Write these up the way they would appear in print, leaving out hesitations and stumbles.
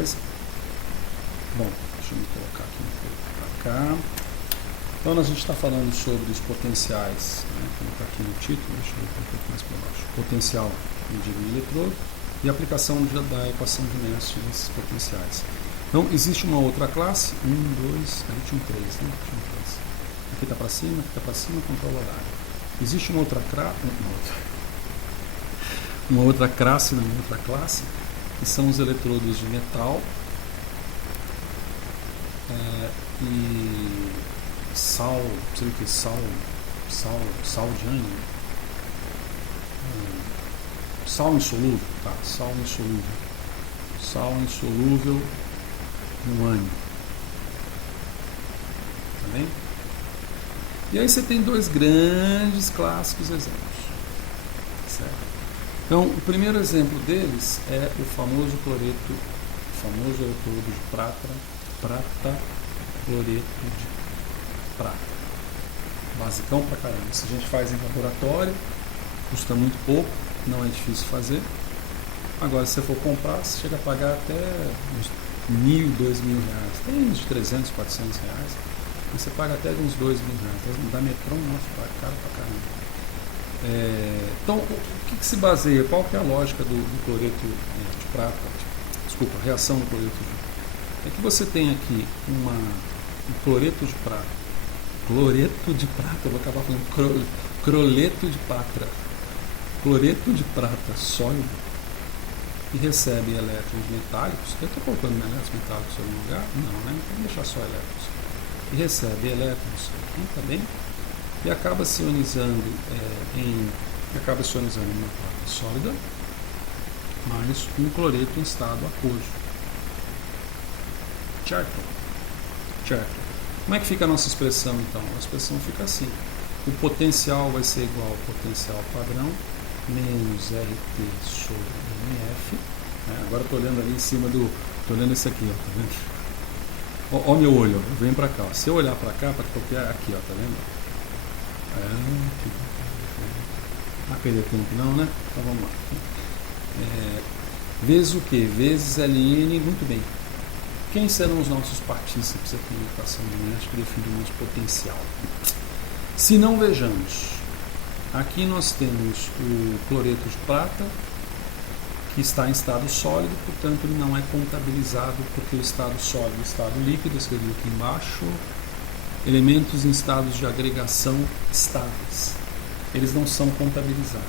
beleza? Bom, deixa eu me colocar aqui um pouco para cá. Então a gente está falando sobre os potenciais, né? Como está aqui no título, deixa eu ver um pouco mais para baixo. Potencial medido no eletrodo e aplicação da equação de Nernst nesses potenciais. Então existe uma outra classe, 1, 2, ali tinha um 3, né? Tinha um 3. Aqui está para cima, controla horário. Existe uma outra classe, que são os eletrodos de metal e sal, não sei o que, sal de ânion, sal insolúvel, tá? Sal insolúvel no ânion, tá bem? E aí você tem dois grandes clássicos exemplos, certo? Então, o primeiro exemplo deles é o famoso eletrodo de prata, cloreto de prata. Basicão pra caramba. Isso a gente faz em laboratório, custa muito pouco, não é difícil fazer. Agora, se você for comprar, você chega a pagar até uns R$1.000, R$2.000. Tem uns de 300, R$400. Você paga até uns R$2.000. Da Metron, nossa, paga caro pra caramba. Então, o que se baseia? Qual que é a lógica do cloreto de prata? Desculpa, a reação do cloreto de... É que você tem aqui um cloreto de prata. Cloreto de prata, eu vou acabar falando croleto de prata. Cloreto de prata sólido e recebe elétrons metálicos. Eu estou colocando elétrons metálicos em algum lugar? Não, né? Vamos deixar só elétrons. E recebe elétrons aqui, tá bem? E acaba se ionizando em uma prata sólida mais um cloreto em estado aquoso. Certo? Como é que fica a nossa expressão então? A expressão fica assim: o potencial vai ser igual ao potencial padrão menos RT sobre MF. Agora estou olhando ali em cima estou olhando esse aqui, ó, tá vendo? Ó meu olho, ó, vem para cá. Ó. Se eu olhar para cá, para copiar aqui, ó, tá vendo? Perder tempo não, né? Então vamos lá. Vezes o que? Vezes Ln, muito bem. Quem serão os nossos partícipes aqui na equação de Nernst que define o nosso potencial? Se não, vejamos. Aqui nós temos o cloreto de prata, que está em estado sólido, portanto ele não é contabilizado, porque o estado sólido e o estado líquido, eu escrevi aqui embaixo, elementos em estados de agregação estáveis. Eles não são contabilizados.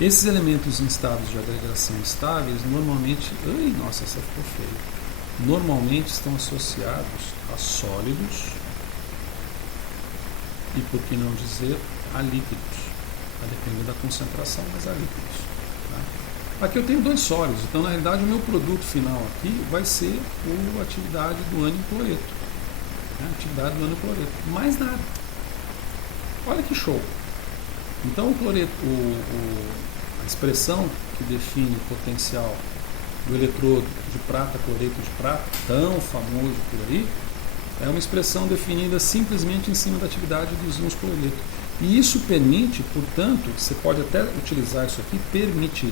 Esses elementos em estados de agregação estáveis normalmente... nossa, essa ficou feia. Normalmente estão associados a sólidos e, por que não dizer, a líquidos. Vai depender da concentração, mas a líquidos. Tá? Aqui eu tenho dois sólidos, então na realidade o meu produto final aqui vai ser a atividade do ânion cloreto. Atividade do ânion cloreto. Mais nada. Olha que show. Então o cloreto, a expressão que define o potencial do eletrodo de prata, cloreto de prata, tão famoso por aí, é uma expressão definida simplesmente em cima da atividade dos íons cloreto. E isso permite, portanto, você pode até utilizar isso aqui, permite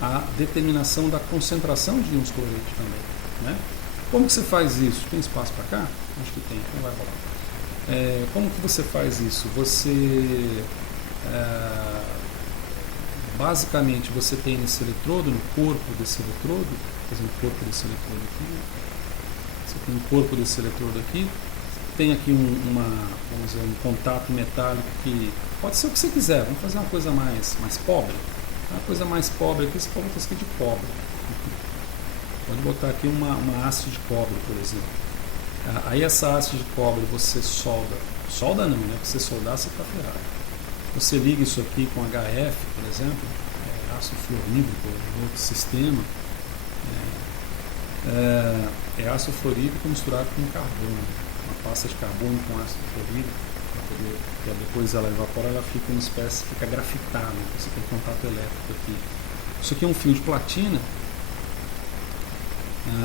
a determinação da concentração de íons cloreto também. Né? Como que você faz isso? Tem espaço para cá? Acho que tem, então vai rolar. Como que você faz isso? Você basicamente você tem nesse eletrodo, no corpo desse eletrodo, por exemplo, o corpo desse eletrodo aqui, você tem o corpo desse eletrodo aqui, tem aqui vamos dizer, um contato metálico que pode ser o que você quiser, vamos fazer uma coisa mais pobre, uma coisa mais pobre aqui, você pode botar isso aqui de cobre, pode botar aqui uma haste de cobre, por exemplo. Aí essa haste de cobre você solda não, né? Você soldar você está ferrado. Você liga isso aqui com HF, por exemplo, ácido fluorídrico, outro sistema, é ácido fluorídrico misturado com carbono, uma pasta de carbono com ácido fluorídrico, para depois ela evapora, ela fica uma espécie, fica grafitada, você tem contato elétrico aqui. Isso aqui é um fio de platina.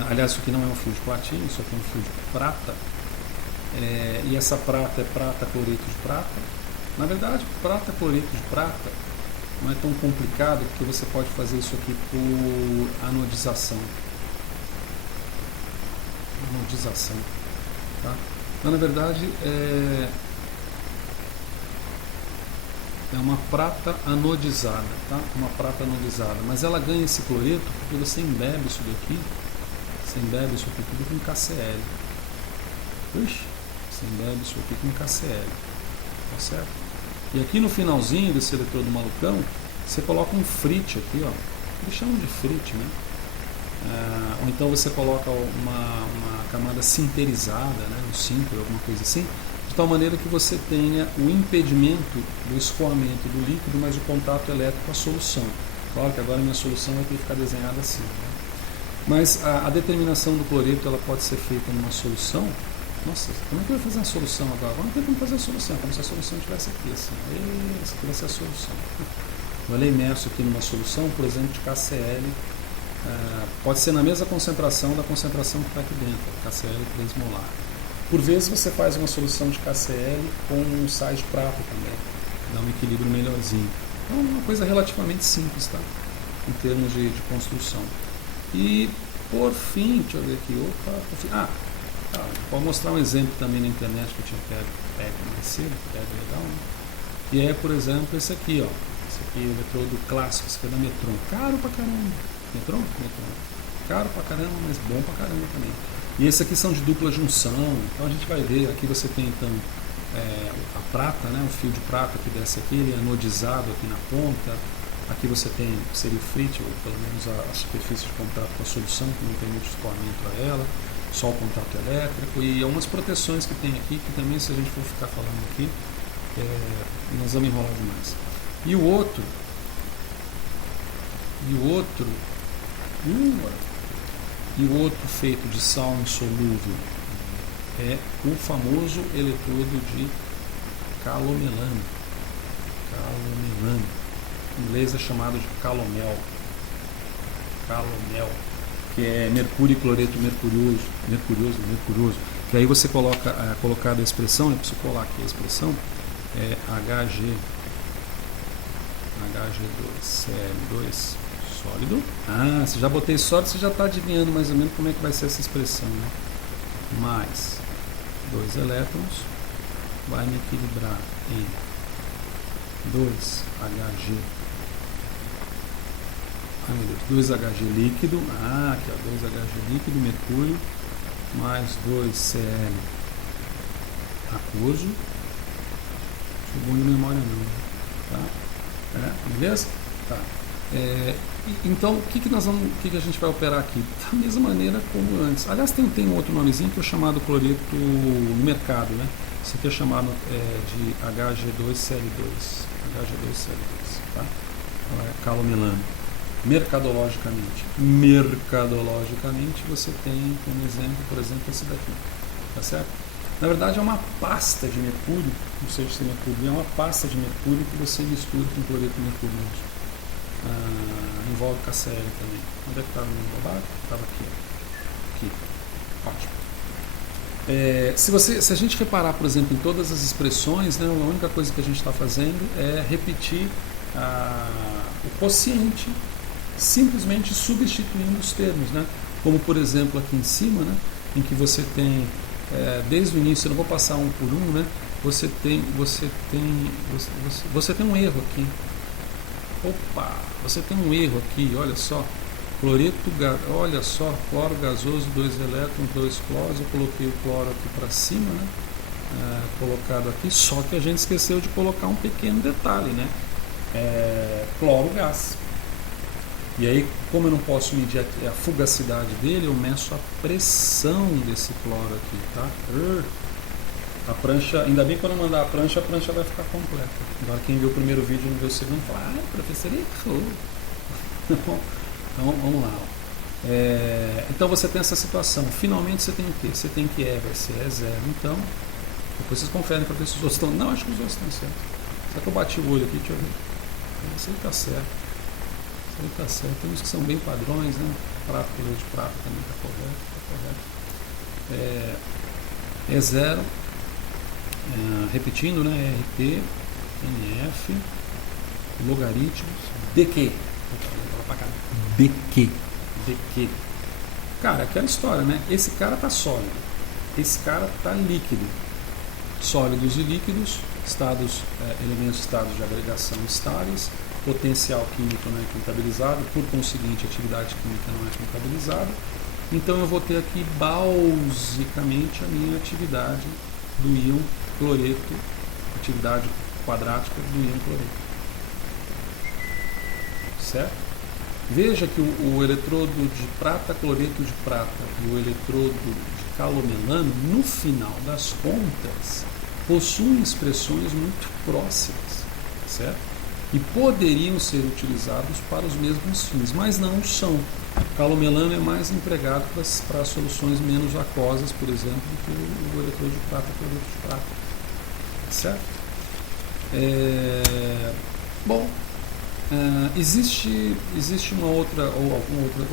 Aliás, isso aqui não é um fio de platina, isso aqui é um fio de prata, e essa prata é prata, cloreto de prata. Na verdade, prata, cloreto de prata não é tão complicado, porque você pode fazer isso aqui por anodização. Anodização, tá? Então, na verdade, é uma prata anodizada, tá? Uma prata anodizada, mas ela ganha esse cloreto porque você embebe isso daqui, tudo com KCl. Puxa, você embebe isso aqui com KCl, tá certo? E aqui no finalzinho desse eletrodo malucão, você coloca um frit aqui, ó. Eles chamam de frit, né? Ou então você coloca uma camada sinterizada, né? Um sinter, alguma coisa assim, de tal maneira que você tenha o impedimento do escoamento do líquido, mas o contato elétrico com a solução. Claro que agora a minha solução vai ter que ficar desenhada assim, né? Mas a determinação do cloreto ela pode ser feita numa solução. Nossa, como é que eu vou fazer uma solução agora? Agora não tem como fazer a solução, como se a solução estivesse aqui, assim. Essa aqui vai ser a solução. Ela é imerso aqui numa solução, por exemplo, de KCl. Pode ser na mesma concentração da concentração que está aqui dentro, KCl 3 molar. Por vezes você faz uma solução de KCl com um sais de prata também, dá um equilíbrio melhorzinho. Então é uma coisa relativamente simples, tá? Em termos de construção. E por fim, deixa eu ver aqui, vou mostrar um exemplo também na internet que eu tinha pego mais cedo, pego legal, né? E é, por exemplo, esse aqui, ó. Esse aqui é o eletrodo clássico, esse aqui é da Metron. Caro pra caramba. Metron? Caro pra caramba, mas bom pra caramba também. E esses aqui são de dupla junção, então a gente vai ver, aqui você tem então a prata, né, o fio de prata que desce aqui, ele é anodizado aqui na ponta, aqui você tem, seria o frit, ou pelo menos a superfície de contato com a solução, que não tem muito escoamento a ela, só o contato elétrico, e algumas proteções que tem aqui, que também se a gente for ficar falando aqui, nós vamos enrolar demais. E o outro feito de sal insolúvel é o famoso eletrodo de calomelano. Em inglês é chamado de calomel, que é mercúrio e cloreto mercurioso, que aí você coloca, colocada a expressão, eu preciso colar aqui a expressão, é HG2Cl2 sólido. Se já botei sólido, você já está adivinhando mais ou menos como é que vai ser essa expressão, né? Mais 2 elétrons vai me equilibrar em 2Hg. 2Hg líquido. Aqui ó, 2Hg líquido, mercúrio, mais 2Cl aquoso. Não de memória não, tá? Beleza? Tá. Então, o que a gente vai operar aqui? Da mesma maneira como antes. Aliás, tem um outro nomezinho que é chamado cloreto no mercado, né? Isso aqui é chamado de Hg2Cl2. Tá? Calomelano. Mercadologicamente, você tem como exemplo, por exemplo, esse daqui. Tá certo? Na verdade, é uma pasta de mercúrio, não sei se é mercúrio, é uma pasta de mercúrio que você mistura com cloreto mercurioso. Envolve KCl também. Onde é que estava o meu babado? Estava aqui. Ótimo. Se a gente reparar, por exemplo, em todas as expressões, né, a única coisa que a gente está fazendo é repetir o quociente, simplesmente substituindo os termos, né? Como, por exemplo, aqui em cima, né, em que você tem, desde o início, eu não vou passar um por um, né? Você tem um erro aqui. Você tem um erro aqui, olha só. Olha só, cloro gasoso, 2 elétrons, 2 cloros. Eu coloquei o cloro aqui para cima, né? Colocado aqui, só que a gente esqueceu de colocar um pequeno detalhe, né? Cloro gás. E aí, como eu não posso medir a fugacidade dele, eu meço a pressão desse cloro aqui, tá? A prancha, ainda bem que quando eu mandar a prancha vai ficar completa. Agora quem viu o primeiro vídeo e não viu o segundo fala, professor, errou. Então vamos lá. Então você tem essa situação. Finalmente você tem o quê? Você tem que vai ser zero. Então, depois vocês conferem para ver se os outros estão. Não, acho que os outros estão certos. Só que eu bati o olho aqui, deixa eu ver. Esse aí está certo. Tem uns que são bem padrões, né? Prata, colher de prata também está correto. É zero. Repetindo, né? RT, NF, Logaritmos de quê? De quê? De quê? Cara, aquela história, né? Esse cara tá sólido, esse cara tá líquido. Sólidos e líquidos, elementos estados de agregação estáveis, potencial químico não é contabilizado, por conseguinte, atividade química não é contabilizada. Então eu vou ter aqui basicamente a minha atividade do íon cloreto, atividade quadrática do íon cloreto. Certo? Veja que o eletrodo de prata, cloreto de prata e o eletrodo de calomelano, no final das contas, possuem expressões muito próximas, certo? E poderiam ser utilizados para os mesmos fins, mas não são. O calomelano é mais empregado para soluções menos aquosas, por exemplo, do que o eletrodo de prata, cloreto de prata, certo? Bom, existe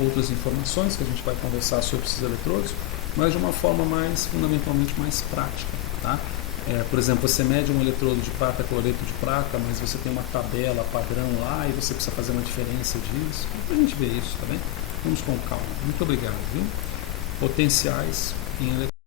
outras informações que a gente vai conversar sobre esses eletrodos, mas de uma forma fundamentalmente mais prática, tá? Por exemplo, você mede um eletrodo de prata, cloreto de prata, mas você tem uma tabela padrão lá e você precisa fazer uma diferença disso. A gente vê isso, tá bem? Vamos com calma. Muito obrigado, viu? Potenciais em eletrodos.